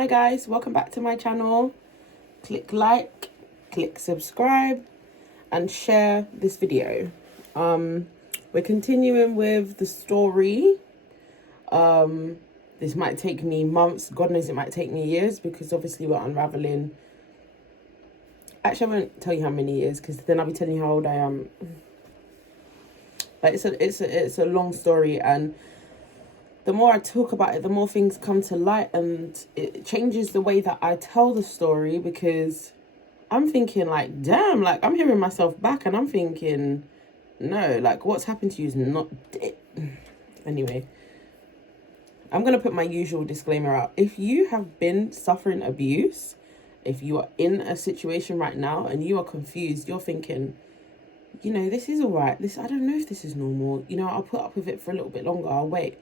Hi guys, welcome back to my channel. Click like, click subscribe, and share this video. We're continuing with the story. This might take me months, God knows it might take me years, because obviously we're unraveling. Actually, I won't tell you how many years, because then I'll be telling you how old I am. But it's a long story, and the more I talk about it, the more things come to light, and it changes the way that I tell the story, because I'm thinking like, damn, like I'm hearing myself back, and I'm thinking, no, like what's happened to you is not it. Anyway, I'm going to put my usual disclaimer out. If you have been suffering abuse, if you are in a situation right now and you are confused, you're thinking, you know, this is all right. I don't know if this is normal. You know, I'll put up with it for a little bit longer. I'll wait.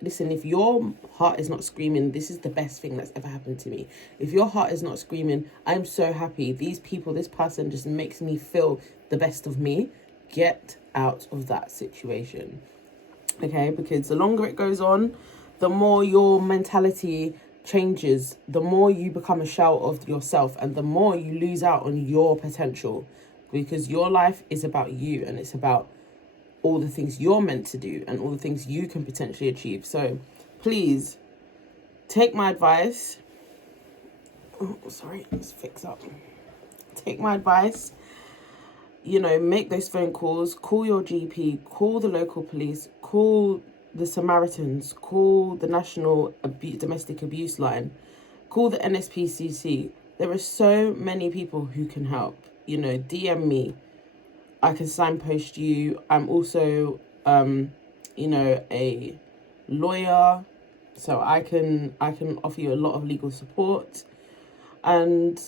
Listen, if your heart is not screaming, this is the best thing that's ever happened to me. If your heart is not screaming, I'm so happy. These people, this person just makes me feel the best of me. Get out of that situation. Okay? Because the longer it goes on, the more your mentality changes, the more you become a shell of yourself, and the more you lose out on your potential. Because your life is about you, and it's about all the things you're meant to do and all the things you can potentially achieve. So please take my advice. Oh, sorry, let's fix up. Take my advice. You know, make those phone calls, call your GP, call the local police, call the Samaritans, call the National Domestic Abuse Line, call the NSPCC. There are so many people who can help. You know, DM me. I can signpost you. I'm also, you know, a lawyer, so I can offer you a lot of legal support. And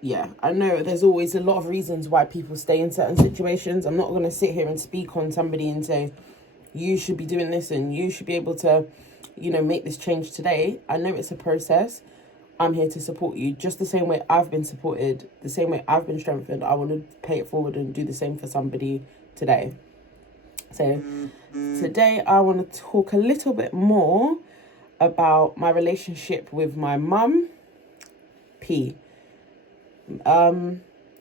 yeah, I know there's always a lot of reasons why people stay in certain situations. I'm not going to sit here and speak on somebody and say, you should be doing this and you should be able to, you know, make this change today. I know it's a process. I'm here to support you just the same way I've been supported, the same way I've been strengthened. I want to pay it forward and do the same for somebody today. So today I want to talk a little bit more about my relationship with my mum, P. The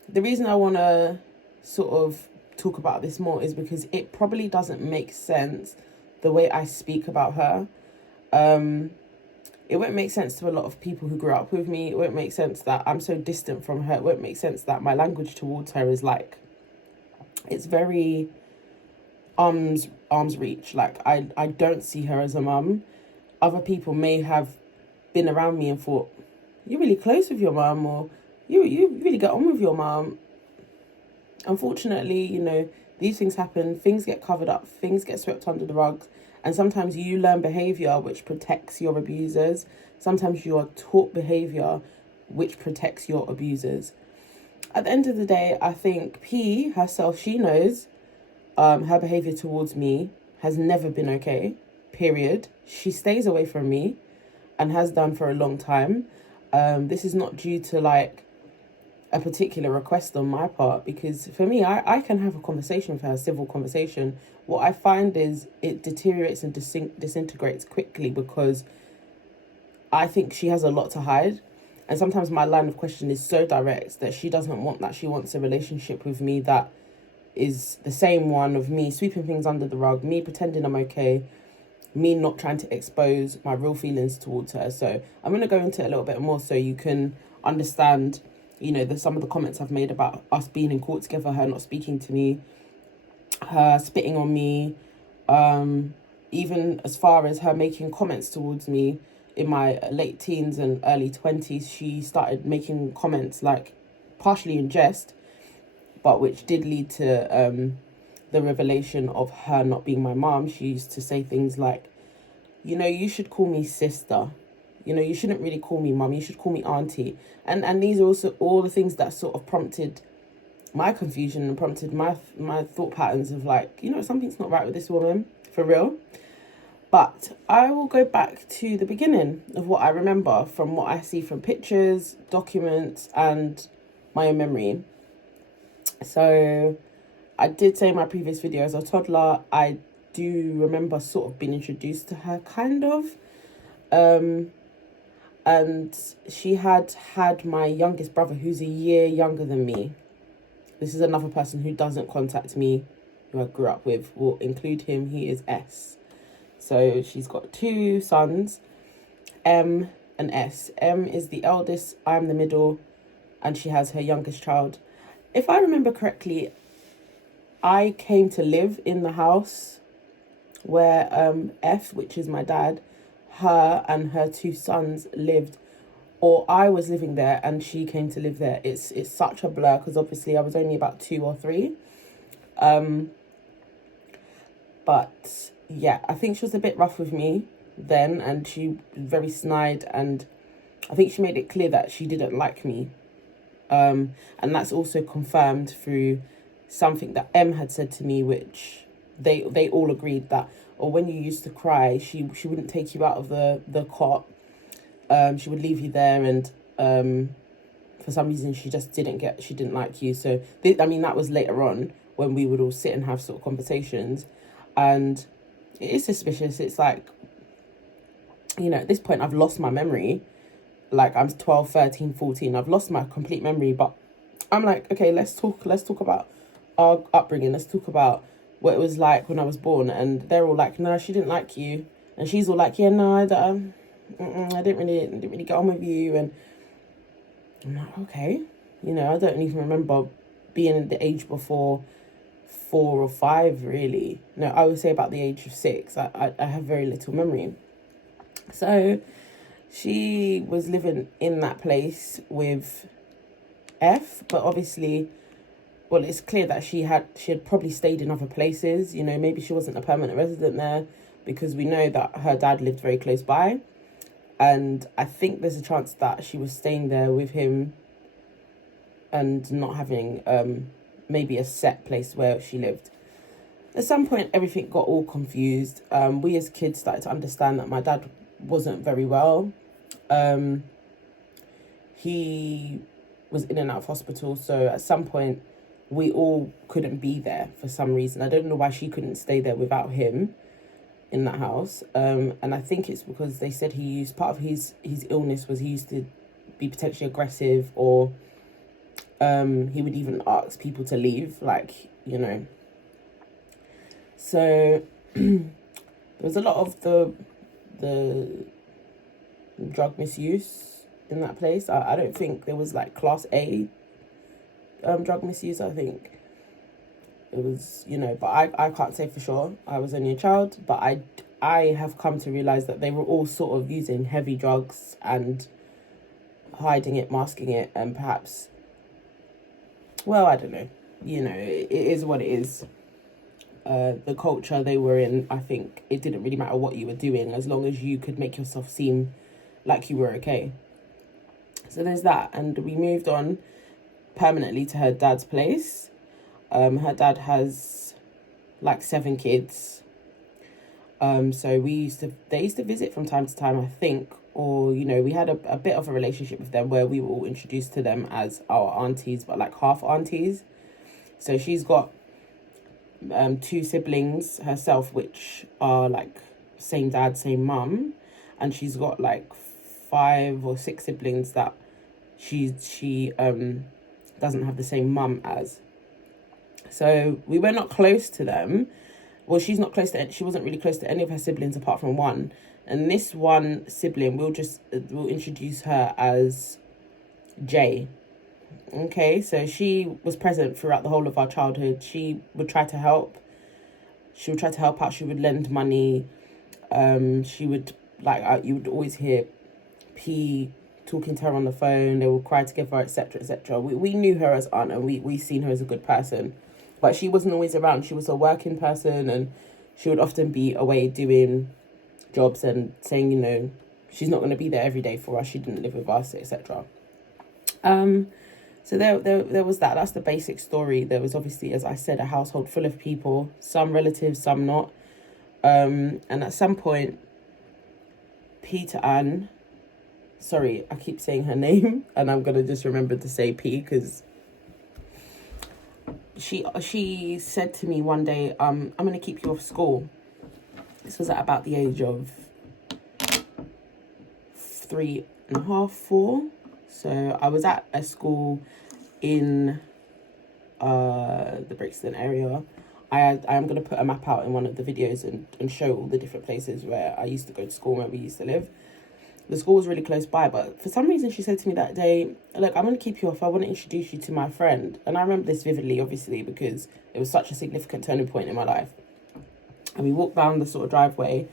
reason I want to sort of talk about this more is because it probably doesn't make sense the way I speak about her. It won't make sense to a lot of people who grew up with me. It won't make sense that I'm so distant from her. It won't make sense that my language towards her is like, it's very arm's reach. Like I don't see her as a mum. Other people may have been around me and thought, you're really close with your mum, or you really get on with your mum. Unfortunately, you know, these things happen. Things get covered up. Things get swept under the rug. And sometimes you learn behaviour which protects your abusers. Sometimes you are taught behaviour which protects your abusers. At the end of the day, I think P herself, she knows her behaviour towards me has never been okay, period. She stays away from me and has done for a long time. This is not due to like a particular request on my part, because for me, I can have a conversation with her, a civil conversation. What I find is it deteriorates and disintegrates quickly, because I think she has a lot to hide. And sometimes my line of question is so direct that she doesn't want that. She wants a relationship with me that is the same one of me sweeping things under the rug, me pretending I'm okay, me not trying to expose my real feelings towards her. So I'm going to go into it a little bit more so you can understand, you know, some of the comments I've made about us being in court together, her not speaking to me, her spitting on me, even as far as her making comments towards me in my late teens and early 20s. She started making comments like partially in jest, but which did lead to the revelation of her not being my mom. She used to say things like, you know, you should call me sister. You know, you shouldn't really call me mum. You should call me auntie. And these are also all the things that sort of prompted my confusion and prompted my thought patterns of like, you know, something's not right with this woman, for real. But I will go back to the beginning of what I remember from what I see from pictures, documents, and my own memory. So I did say in my previous video, as a toddler, I do remember sort of being introduced to her, kind of. And she had my youngest brother, who's a year younger than me. This is another person who doesn't contact me, who I grew up with. We'll include him. He is S. So she's got 2 sons, M and S. M is the eldest, I'm the middle, and she has her youngest child. If I remember correctly, I came to live in the house where F, which is my dad, her and her 2 sons lived, or I was living there and she came to live there. It's such a blur because obviously I was only about 2 or 3. But yeah, I think she was a bit rough with me then, and she was very snide, and I think she made it clear that she didn't like me. And that's also confirmed through something that M had said to me, which they all agreed that, or when you used to cry, she wouldn't take you out of the cot. She would leave you there, and for some reason she didn't like you. So that was later on when we would all sit and have sort of conversations, and it is suspicious. It's like, at this point I've lost my memory. Like, I'm 12, 13, 14. I've lost my complete memory, but I'm like, okay, let's talk about our upbringing. Let's talk about what it was like when I was born. And they're all like, no, she didn't like you. And she's all like, yeah, no, I didn't really get on with you. And I'm like, okay. I don't even remember being at the age before 4 or 5, really. No, I would say about the age of 6. I have very little memory. So she was living in that place with F, but obviously, well, it's clear that she had probably stayed in other places. Maybe she wasn't a permanent resident there, because we know that her dad lived very close by, and I think there's a chance that she was staying there with him and not having maybe a set place where she lived. At some point, everything got all confused. We as kids started to understand that my dad wasn't very well. He was in and out of hospital, so at some point we all couldn't be there for some reason. I don't know why she couldn't stay there without him in that house. And I think it's because they said part of his illness was he used to be potentially aggressive, or he would even ask people to leave, So there was a lot of the drug misuse in that place. I don't think there was like class A drug misuse. I think it was, but I can't say for sure. I was only a child, but I have come to realize that they were all sort of using heavy drugs and hiding it, masking it, and perhaps, well, I don't know. It is what it is. The culture they were in, I think it didn't really matter what you were doing as long as you could make yourself seem like you were okay. So there's that, and we moved on permanently to her dad's place. Her dad has like 7 kids. So they used to visit from time to time, I think, or we had a bit of a relationship with them where we were all introduced to them as our aunties, but like half aunties. So she's got 2 siblings herself, which are like same dad, same mum, and she's got like 5 or 6 siblings that she doesn't have the same mum as. So we were not close to them. Well, she wasn't really close to any of her siblings apart from one. And this one sibling, we'll introduce her as J. Okay, so she was present throughout the whole of our childhood. She would try to help. She would try to help out. She would lend money. She would, you would always hear P talking to her on the phone. They would cry together, etc., etc. We knew her as aunt, and we seen her as a good person. But she wasn't always around. She was a working person, and she would often be away doing jobs and saying, she's not going to be there every day for us. She didn't live with us, etc. So there was that. That's the basic story. There was obviously, as I said, a household full of people, some relatives, some not. And at some point, Peter Ann, sorry, I keep saying her name, and I'm going to just remember to say P, because she said to me one day, I'm going to keep you off school. This was at about the age of 3.5, 4. So I was at a school in the Brixton area. I'm going to put a map out in one of the videos and show all the different places where I used to go to school, where we used to live. The school was really close by, but for some reason she said to me that day, look, I'm going to keep you off. I want to introduce you to my friend. And I remember this vividly, obviously, because it was such a significant turning point in my life. And we walked down the sort of driveway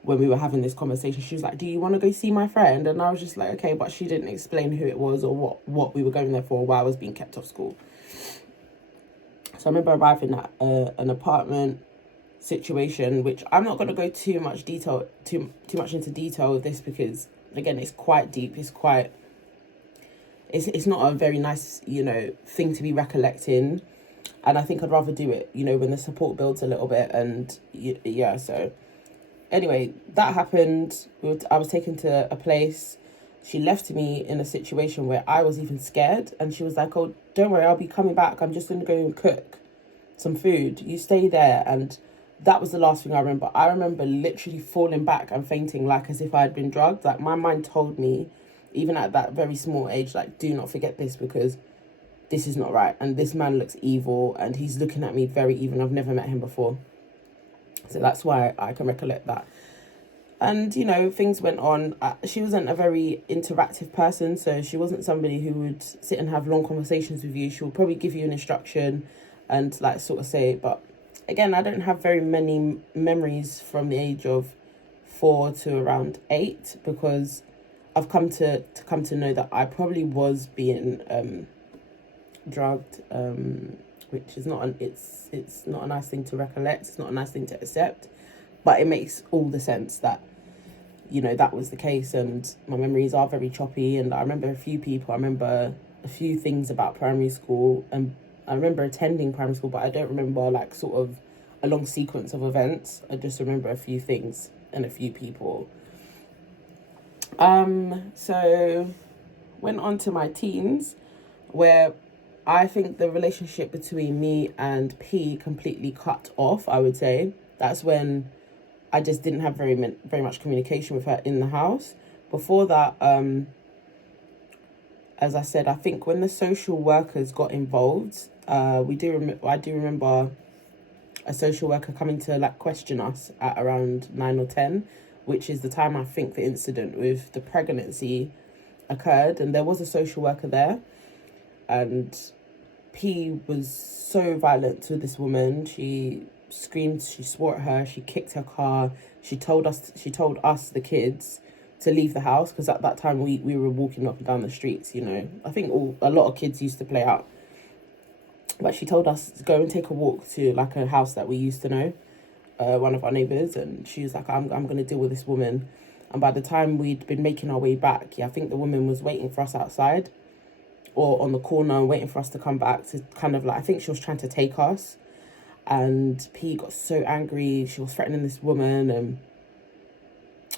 when we were having this conversation. She was like, do you want to go see my friend? And I was just like, okay, but she didn't explain who it was or what we were going there for, why I was being kept off school. So I remember arriving at an apartment situation, which I'm not going to go too much into detail with this, because again, it's quite deep. It's not a very nice, thing to be recollecting. And I think I'd rather do it, when the support builds a little bit. And yeah, so anyway, that happened. I was taken to a place. She left me in a situation where I was even scared. And she was like, oh, don't worry, I'll be coming back. I'm just going to go and cook some food. You stay there. And that was the last thing I remember. I remember literally falling back and fainting, like as if I had been drugged. Like my mind told me, even at that very small age, like, do not forget this, because this is not right. And this man looks evil and he's looking at me very evil. I've never met him before. So that's why I can recollect that. And, things went on. She wasn't a very interactive person. So she wasn't somebody who would sit and have long conversations with you. She would probably give you an instruction and like sort of say, but again, I don't have very many memories from the age of 4 to around 8, because I've come to know that I probably was being drugged, which is it's not a nice thing to recollect. It's not a nice thing to accept, but it makes all the sense that that was the case. And my memories are very choppy, and I remember a few people. I remember a few things about primary school, and I remember attending primary school, but I don't remember like sort of a long sequence of events. I just remember a few things and a few people. So went on to my teens, where I think the relationship between me and P completely cut off, I would say. That's when I just didn't have very much communication with her in the house. Before that, as I said, I think when the social workers got involved, I do remember a social worker coming to like question us at around 9 or 10, which is the time I think the incident with the pregnancy occurred. And there was a social worker there, and P was so violent to this woman. She screamed, she swore at her, she kicked her car. She told us, the kids, to leave the house, because at that time we were walking up and down the streets, I think a lot of kids used to play out. But she told us to go and take a walk to like a house that we used to know, one of our neighbours, and she was like, I'm going to deal with this woman. And by the time we'd been making our way back, I think the woman was waiting for us outside or on the corner, waiting for us to come back to kind of like, I think she was trying to take us. And P got so angry. She was threatening this woman, and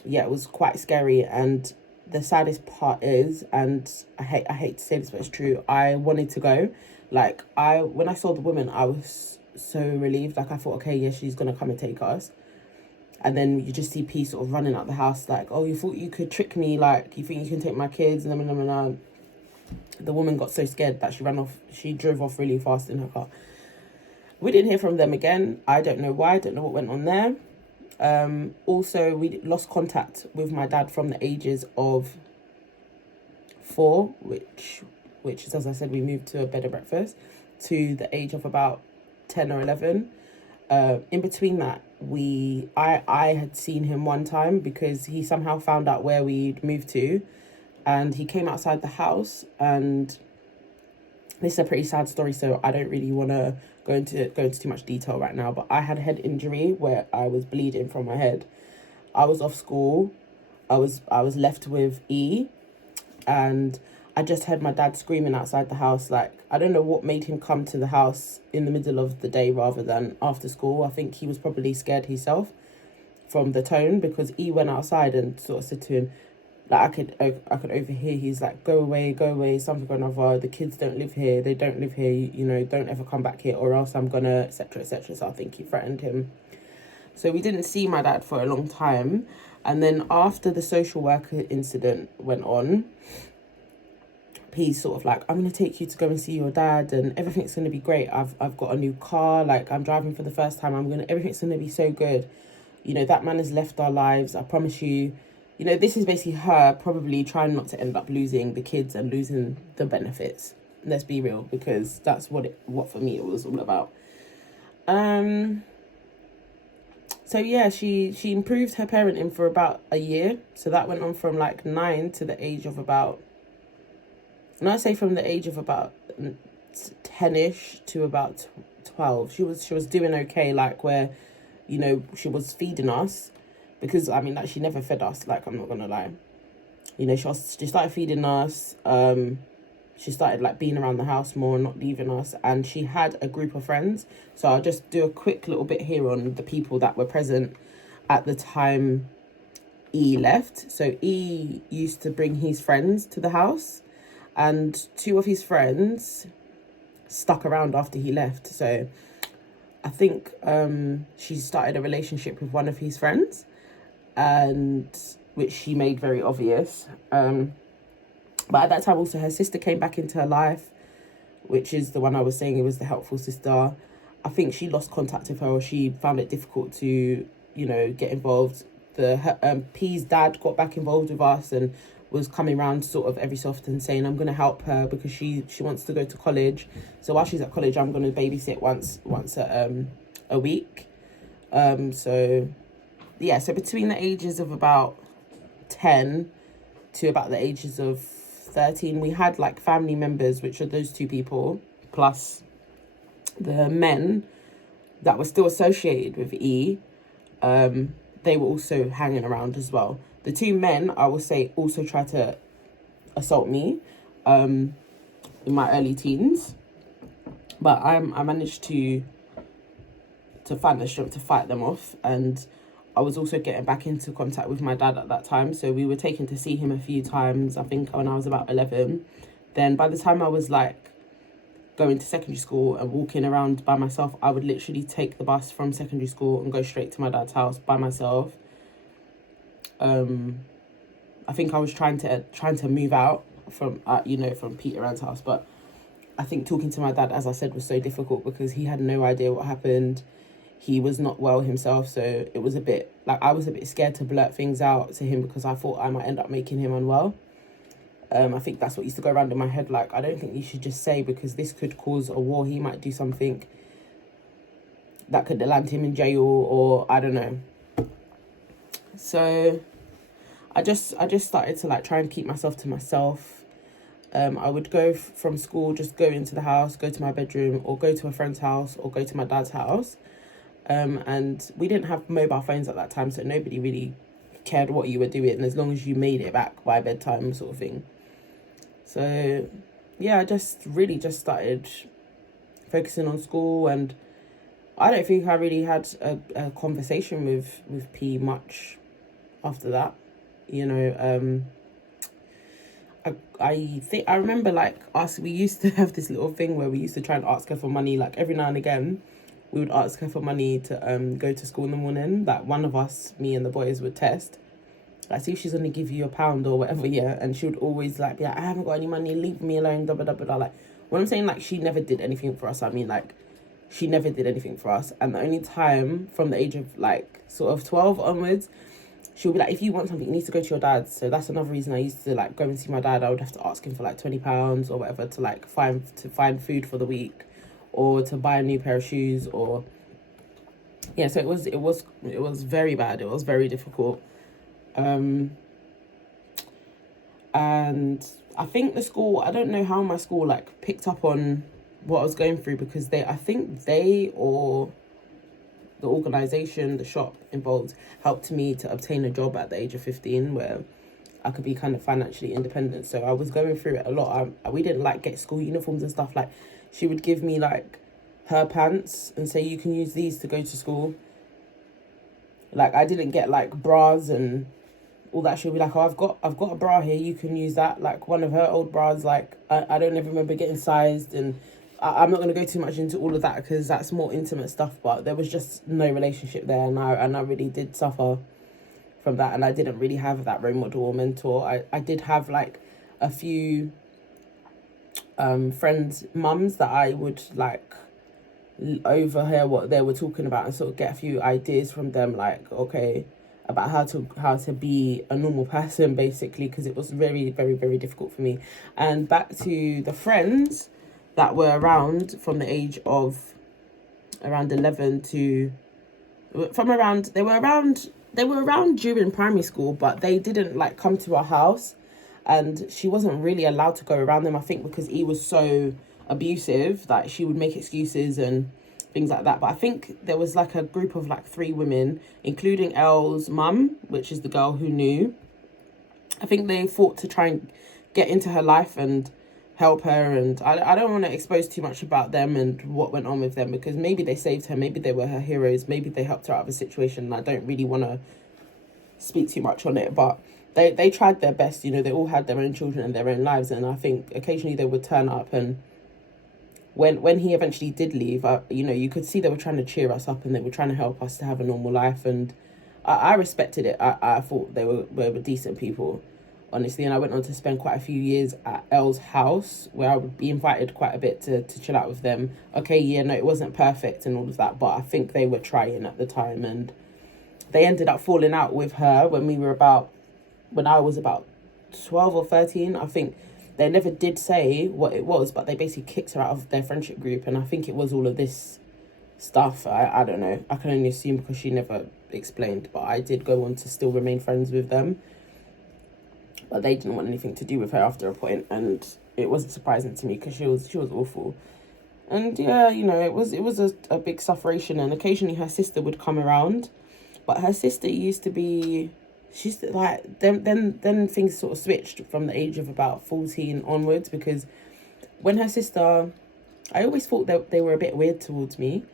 it was quite scary. And the saddest part is, and I hate to say this, but it's true, I wanted to go. Like, when I saw the woman, I was so relieved. Like, I thought, okay, yeah, she's gonna come and take us. And then you just see P sort of running out the house, like, oh, you thought you could trick me? Like, you think you can take my kids? And then the woman got so scared that she ran off. She drove off really fast in her car. We didn't hear from them again. I don't know why. I don't know what went on there. Also, we lost contact with my dad from the ages of 4, which is, as I said, we moved to a bed and breakfast, to the age of about 10 or 11. In between that, I had seen him one time because he somehow found out where we'd moved to, and he came outside the house. And this is a pretty sad story, so I don't really want to go into too much detail right now, but I had a head injury where I was bleeding from my head. I was off school. I was left with E, and I just heard my dad screaming outside the house. Like, I don't know what made him come to the house in the middle of the day rather than after school. I think he was probably scared himself from the tone, because E went outside and sort of said to him, like, I could overhear, he's like, go away, something or another, the kids don't live here, they don't live here, don't ever come back here, or else I'm gonna, etc., etc. So I think he threatened him. So we didn't see my dad for a long time. And then after the social worker incident went on, P's sort of like, I'm going to take you to go and see your dad and everything's going to be great. I've got a new car, like I'm driving for the first time. Everything's going to be so good. You know, that man has left our lives. I promise you. You know, this is basically her probably trying not to end up losing the kids and losing the benefits. Let's be real, because that's what for me it was all about. So yeah, she improved her parenting for about a year. So that went on from like 9 to the age of about, and I say from the age of about 10ish to about 12. She was doing okay, like where, you know, she was feeding us, because I mean, like, she never fed us, like, I'm not gonna lie. You know, she started feeding us. She started like being around the house more, not leaving us, and she had a group of friends. So I'll just do a quick little bit here on the people that were present at the time E left. So E used to bring his friends to the house, and 2 of his friends stuck around after he left. So I think she started a relationship with one of his friends, and which she made very obvious. But at that time also her sister came back into her life, which is the one I was saying, it was the helpful sister. I think she lost contact with her, or she found it difficult to, you know, get involved. P's dad got back involved with us and was coming around sort of every so often saying, I'm going to help her because she wants to go to college. So while she's at college, I'm going to babysit once a week. So yeah, so between the ages of about 10 to about the ages of 13, we had like family members, which are those 2 people, plus the men that were still associated with E. They were also hanging around as well. The 2 men, I will say, also tried to assault me in my early teens, but I managed to find the strength to fight them off. And I was also getting back into contact with my dad at that time. So we were taken to see him a few times, I think when I was about 11. Then by the time I was like going to secondary school and walking around by myself, I would literally take the bus from secondary school and go straight to my dad's house by myself. I think I was trying to move out from from Peter Ann's house, but I think talking to my dad, as I said, was so difficult because he had no idea what happened. He was not well himself, so it was a bit like I was a bit scared to blurt things out to him because I thought I might end up making him unwell. I think that's what used to go around in my head, like, I don't think you should just say, because this could cause a war. He might do something that could land him in jail, or I don't know. So I just started to like try and keep myself to myself. I would go from school, just go into the house, go to my bedroom, or go to a friend's house, or go to my dad's house. And we didn't have mobile phones at that time, so nobody really cared what you were doing as long as you made it back by bedtime, sort of thing. So yeah, I just started focusing on school, and I don't think I really had a conversation with P much after that. You know, I think I remember like we used to have this little thing where we used to try and ask her for money, like every now and again. We would ask her for money to go to school in the morning. That one of us, me and the boys, would test. Like, see if she's gonna give you £1 or whatever, yeah. And she would always like be like, I haven't got any money, leave me alone, da da da da. Like, when I'm saying like she never did anything for us, I mean like she never did anything for us. And the only time from the age of like sort of 12 onwards, she'll be like, if you want something, you need to go to your dad's. So that's another reason I used to like go and see my dad. I would have to ask him for like £20 or whatever to like find food for the week, or to buy a new pair of shoes, or yeah. So it was very bad. It was very difficult. And I think the school, I don't know how my school like picked up on what I was going through, because I think they or the organisation, the shop involved, helped me to obtain a job at the age of 15 where I could be kind of financially independent. So I was going through it a lot. We didn't like get school uniforms and stuff. Like, she would give me like her pants and say, you can use these to go to school. Like, I didn't get like bras and all that. She'll be like, oh, I've got a bra here, you can use that. Like, one of her old bras, like I don't ever remember getting sized, and I'm not going to go too much into all of that because that's more intimate stuff, but there was just no relationship there, and I really did suffer from that, and I didn't really have that role model or mentor. I did have like a few friends' mums that I would like overhear what they were talking about and sort of get a few ideas from them, like, okay, about how to be a normal person, basically, because it was very, very, very difficult for me. And back to the friends that were around from the age of around 11 to from around they were around during primary school, but they didn't like come to our house, and she wasn't really allowed to go around them, I think, because he was so abusive that she would make excuses and things like that. But I think there was like a group of like 3 women, including Elle's mum, which is the girl who knew. I think they fought to try and get into her life and help her, and I don't want to expose too much about them and what went on with them, because maybe they saved her, maybe they were her heroes, maybe they helped her out of a situation, and I don't really want to speak too much on it. But they tried their best, you know. They all had their own children and their own lives, and I think occasionally they would turn up, and when he eventually did leave, you know, you could see they were trying to cheer us up and they were trying to help us to have a normal life, and I respected it. I thought they were decent people, honestly. And I went on to spend quite a few years at Elle's house, where I would be invited quite a bit to chill out with them. Okay, yeah, no, it wasn't perfect and all of that, but I think they were trying at the time, and they ended up falling out with her when I was about 12 or 13. I think they never did say what it was, but they basically kicked her out of their friendship group, and I think it was all of this stuff. I don't know. I can only assume, because she never explained, but I did go on to still remain friends with them. But they didn't want anything to do with her after a point, and it wasn't surprising to me, because she was awful. And yeah, you know, it was a big sufferation, and occasionally her sister would come around, but her sister used to be, she's like, then things sort of switched from the age of about 14 onwards, because when her sister, I always thought that they were a bit weird towards me,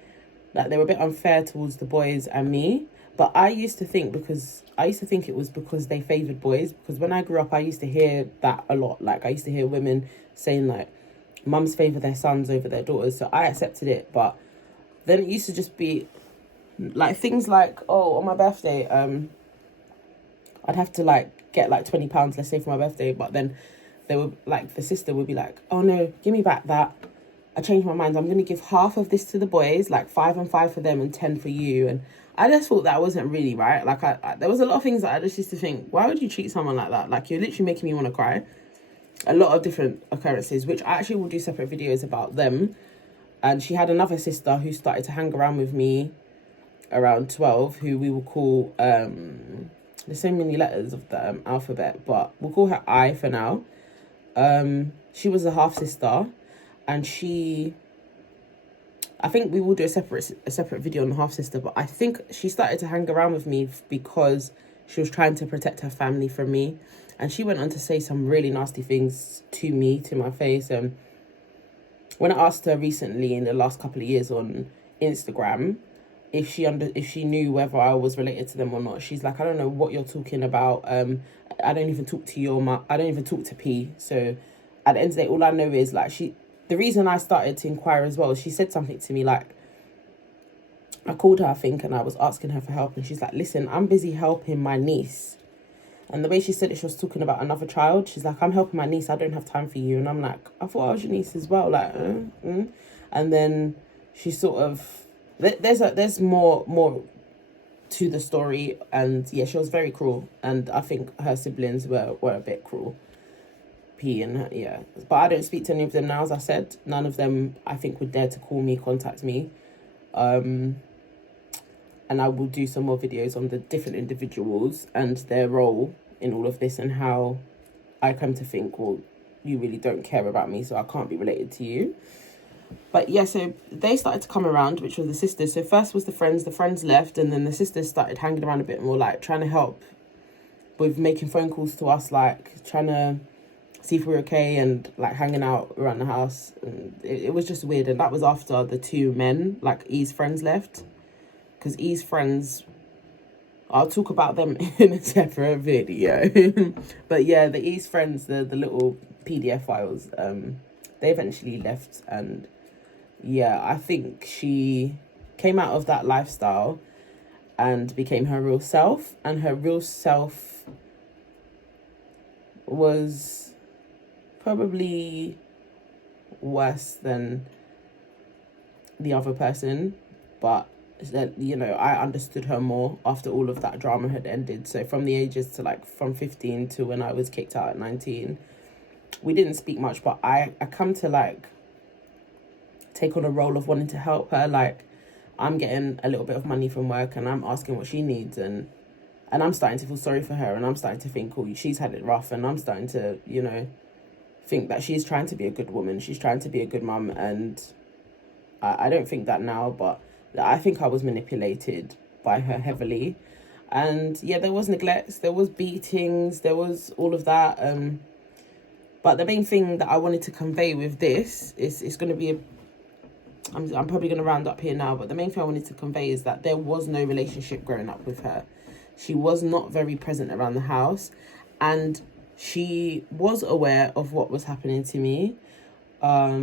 that they were a bit unfair towards the boys and me. But I used to think it was because they favoured boys, because when I grew up, I used to hear that a lot. Like, I used to hear women saying, like, mums favour their sons over their daughters, so I accepted it. But then it used to just be, like, things like, oh, on my birthday, I'd have to, like, get, like, £20, let's say, for my birthday, but then they would, like, the sister would be like, oh, no, give me back that. I changed my mind. I'm going to give half of this to the boys, like 5 and 5 for them and 10 for you. And I just thought that wasn't really right. Like, I there was a lot of things that I just used to think, why would you treat someone like that? Like, you're literally making me want to cry. A lot of different occurrences, which I actually will do separate videos about them. And she had another sister who started to hang around with me around 12, who we will call, there's so many letters of the alphabet, but we'll call her I for now. She was a half sister, and I think we will do a separate video on the half sister, but I think she started to hang around with me because she was trying to protect her family from me, and she went on to say some really nasty things to me, to my face. And when I asked her recently in the last couple of years on Instagram if she knew whether I was related to them or not, she's like, I don't know what you're talking about. I don't even talk to your mum. I don't even talk to P. So at the end of the day, all I know is, like, the reason I started to inquire as well, she said something to me, like, I called her, I think, and I was asking her for help, and she's like, listen, I'm busy helping my niece. And the way she said it, she was talking about another child. She's like, I'm helping my niece, I don't have time for you. And I'm like, I thought I was your niece as well. Like, And then she sort of, there's more to the story. And yeah, she was very cruel. And I think her siblings were a bit cruel. P and her, yeah. But I don't speak to any of them now, as I said. None of them, I think, would dare to call me, contact me. And I will do some more videos on the different individuals and their role in all of this, and how I come to think, well, you really don't care about me, so I can't be related to you. But yeah, so they started to come around, which was the sisters. So first was the friends left, and then the sisters started hanging around a bit more, like trying to help with making phone calls to us, like trying to see if we're okay, and like hanging out around the house. And it was just weird. And that was after the 2 men, like E's friends, left. Because E's friends, I'll talk about them in a separate video. But yeah, the E's friends, the little PDF files, they eventually left. And yeah, I think she came out of that lifestyle, and became her real self. And her real self was probably worse than the other person, but you know, I understood her more after all of that drama had ended. So from the ages to like from 15 to when I was kicked out at 19, we didn't speak much, but I come to like take on a role of wanting to help her. Like, I'm getting a little bit of money from work and I'm asking what she needs, and I'm starting to feel sorry for her, and I'm starting to think, oh, she's had it rough, and I'm starting to, you know, think that she's trying to be a good woman, she's trying to be a good mum. And I don't think that now, but I think I was manipulated by her heavily. And yeah, there was neglect, there was beatings, there was all of that. But the main thing that I wanted to convey with this is, it's going to be I'm probably going to round up here now, but the main thing I wanted to convey is that there was no relationship growing up with her. She was not very present around the house, and she was aware of what was happening to me.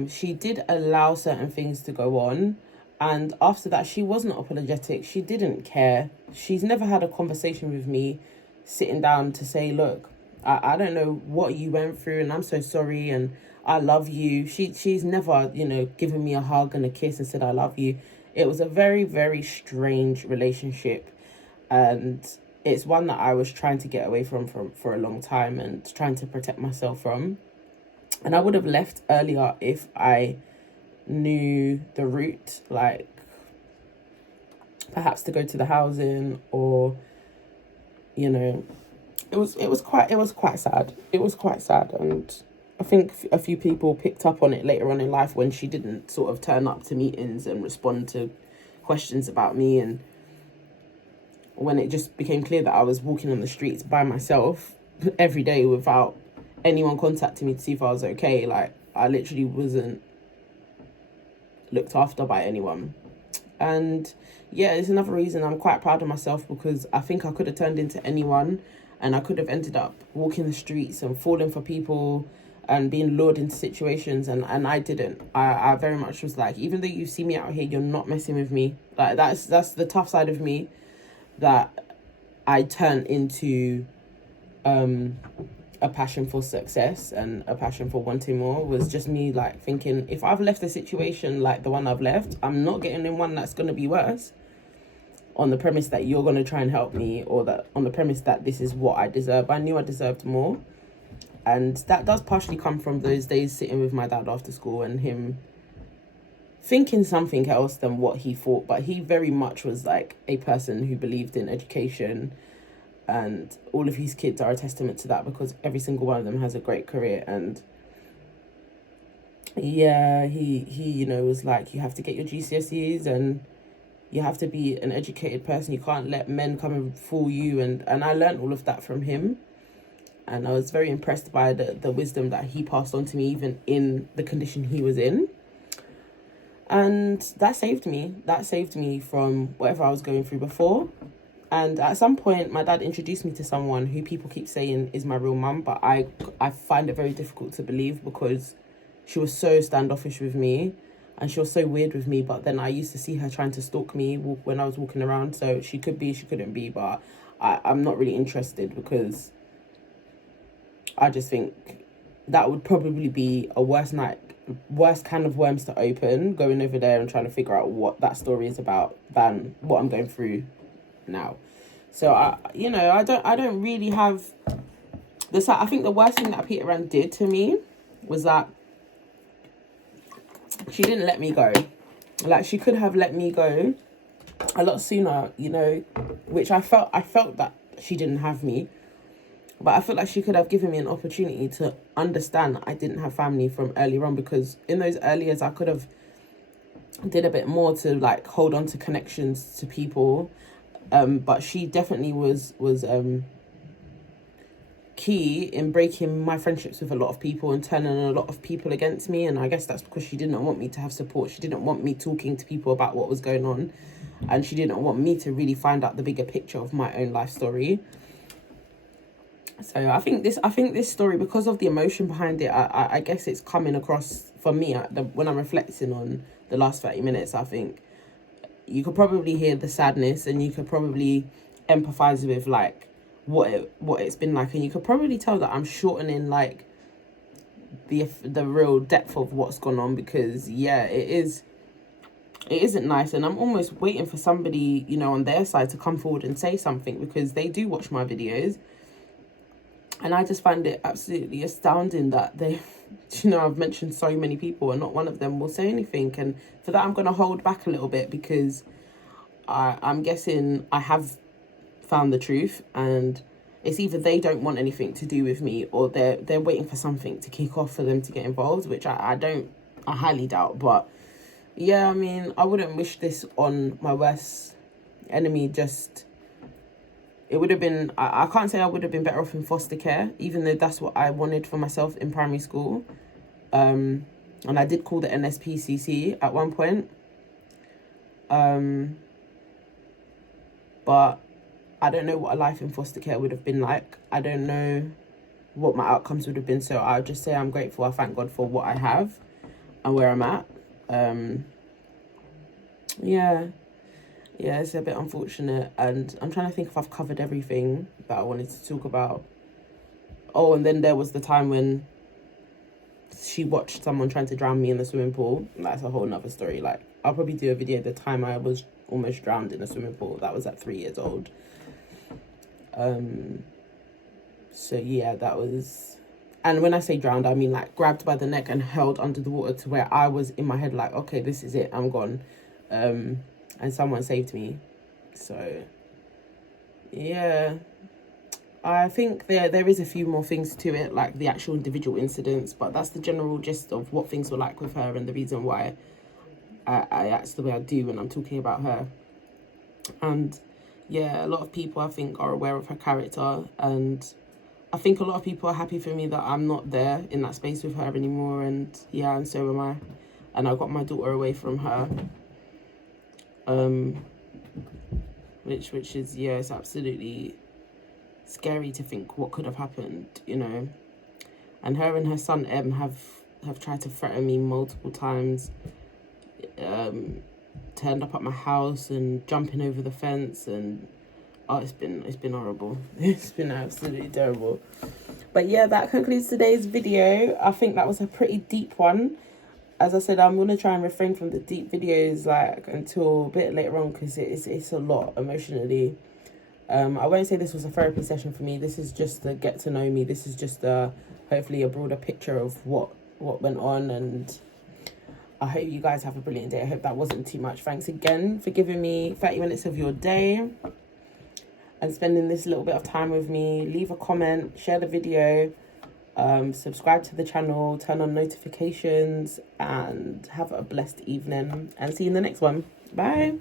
She did allow certain things to go on, and after that, she was not apologetic. She didn't care. She's never had a conversation with me sitting down to say, look, I don't know what you went through, and I'm so sorry, and I love you. She's never, you know, given me a hug and a kiss and said I love you. It was a very, very strange relationship, and it's one that I was trying to get away from for a long time and trying to protect myself from. And I would have left earlier if I knew the route, like perhaps to go to the housing, or, you know, it was quite sad. It was quite sad, and I think a few people picked up on it later on in life when she didn't sort of turn up to meetings and respond to questions about me, and when it just became clear that I was walking on the streets by myself every day without anyone contacting me to see if I was okay. Like, I literally wasn't looked after by anyone. And yeah, it's another reason I'm quite proud of myself, because I think I could have turned into anyone, and I could have ended up walking the streets and falling for people and being lured into situations, and I didn't. I very much was like, even though you see me out here, you're not messing with me. Like, that's the tough side of me that I turned into a passion for success and a passion for wanting more. Was just me like thinking, if I've left a situation like the one I've left, I'm not getting in one that's going to be worse, on the premise that you're going to try and help me, or that on the premise that this is what I deserve. I knew I deserved more. And that does partially come from those days sitting with my dad after school and him thinking something else than what he thought. But he very much was like a person who believed in education, and all of his kids are a testament to that, because every single one of them has a great career. And yeah, he you know, was like, you have to get your GCSEs and you have to be an educated person. You can't let men come and fool you. And I learned all of that from him. And I was very impressed by the wisdom that he passed on to me, even in the condition he was in. And that saved me. That saved me from whatever I was going through before. And at some point, my dad introduced me to someone who people keep saying is my real mum, but I find it very difficult to believe, because she was so standoffish with me and she was so weird with me. But then I used to see her trying to stalk me when I was walking around. So she could be, she couldn't be, but I'm not really interested, because I just think that would probably be a worse can of worms to open, going over there and trying to figure out what that story is about, than what I'm going through now. So I don't really have this. I think the worst thing that Peter Ann did to me was that she didn't let me go. Like, she could have let me go a lot sooner, you know, which I felt that she didn't have me. But I feel like she could have given me an opportunity to understand that I didn't have family from earlier on, because in those early years I could have did a bit more to like hold on to connections to people. But she definitely was key in breaking my friendships with a lot of people and turning a lot of people against me. And I guess that's because she didn't want me to have support. She didn't want me talking to people about what was going on, and she didn't want me to really find out the bigger picture of my own life story. So I think this story, because of the emotion behind it, I guess it's coming across for me when I'm reflecting on the last 30 minutes. I think you could probably hear the sadness, and you could probably empathize with like what it's been like, and you could probably tell that I'm shortening like the real depth of what's gone on, because yeah, it isn't nice, and I'm almost waiting for somebody, you know, on their side to come forward and say something, because they do watch my videos, and I just find it absolutely astounding that they, you know, I've mentioned so many people and not one of them will say anything. And for that, I'm going to hold back a little bit, because I'm guessing I have found the truth, and it's either they don't want anything to do with me, or they're waiting for something to kick off for them to get involved, which I highly doubt. But yeah, I mean, I wouldn't wish this on my worst enemy. Just, it would have been, I can't say I would have been better off in foster care, even though that's what I wanted for myself in primary school. And I did call the NSPCC at one point. But I don't know what a life in foster care would have been like. I don't know what my outcomes would have been. So I'll just say I'm grateful. I thank God for what I have and where I'm at. Yeah, it's a bit unfortunate, and I'm trying to think if I've covered everything that I wanted to talk about. Oh, and then there was the time when she watched someone trying to drown me in the swimming pool. That's a whole nother story. Like, I'll probably do a video the time I was almost drowned in a swimming pool. That was at 3 years old. So yeah, that was, and when I say drowned, I mean like grabbed by the neck and held under the water, to where I was in my head like, okay, this is it, I'm gone. And someone saved me. So yeah, I think there is a few more things to it, like the actual individual incidents, but that's the general gist of what things were like with her, and the reason why I act the way I do when I'm talking about her. And yeah, a lot of people, I think, are aware of her character, and I think a lot of people are happy for me that I'm not there in that space with her anymore. And yeah, and so am I. And I got my daughter away from her. Which is, yeah, it's absolutely scary to think what could have happened, you know. And her and her son M have tried to threaten me multiple times. Turned up at my house and jumping over the fence, and oh, it's been horrible. It's been absolutely terrible. But yeah, that concludes today's video. I think that was a pretty deep one. As I said, I'm going to try and refrain from the deep videos like until a bit later on, because it's a lot emotionally. I won't say this was a therapy session for me. This is just to get to know me. This is just hopefully a broader picture of what went on. And I hope you guys have a brilliant day. I hope that wasn't too much. Thanks again for giving me 30 minutes of your day and spending this little bit of time with me. Leave a comment, share the video, subscribe to the channel, turn on notifications, and have a blessed evening, and see you in the next one. Bye.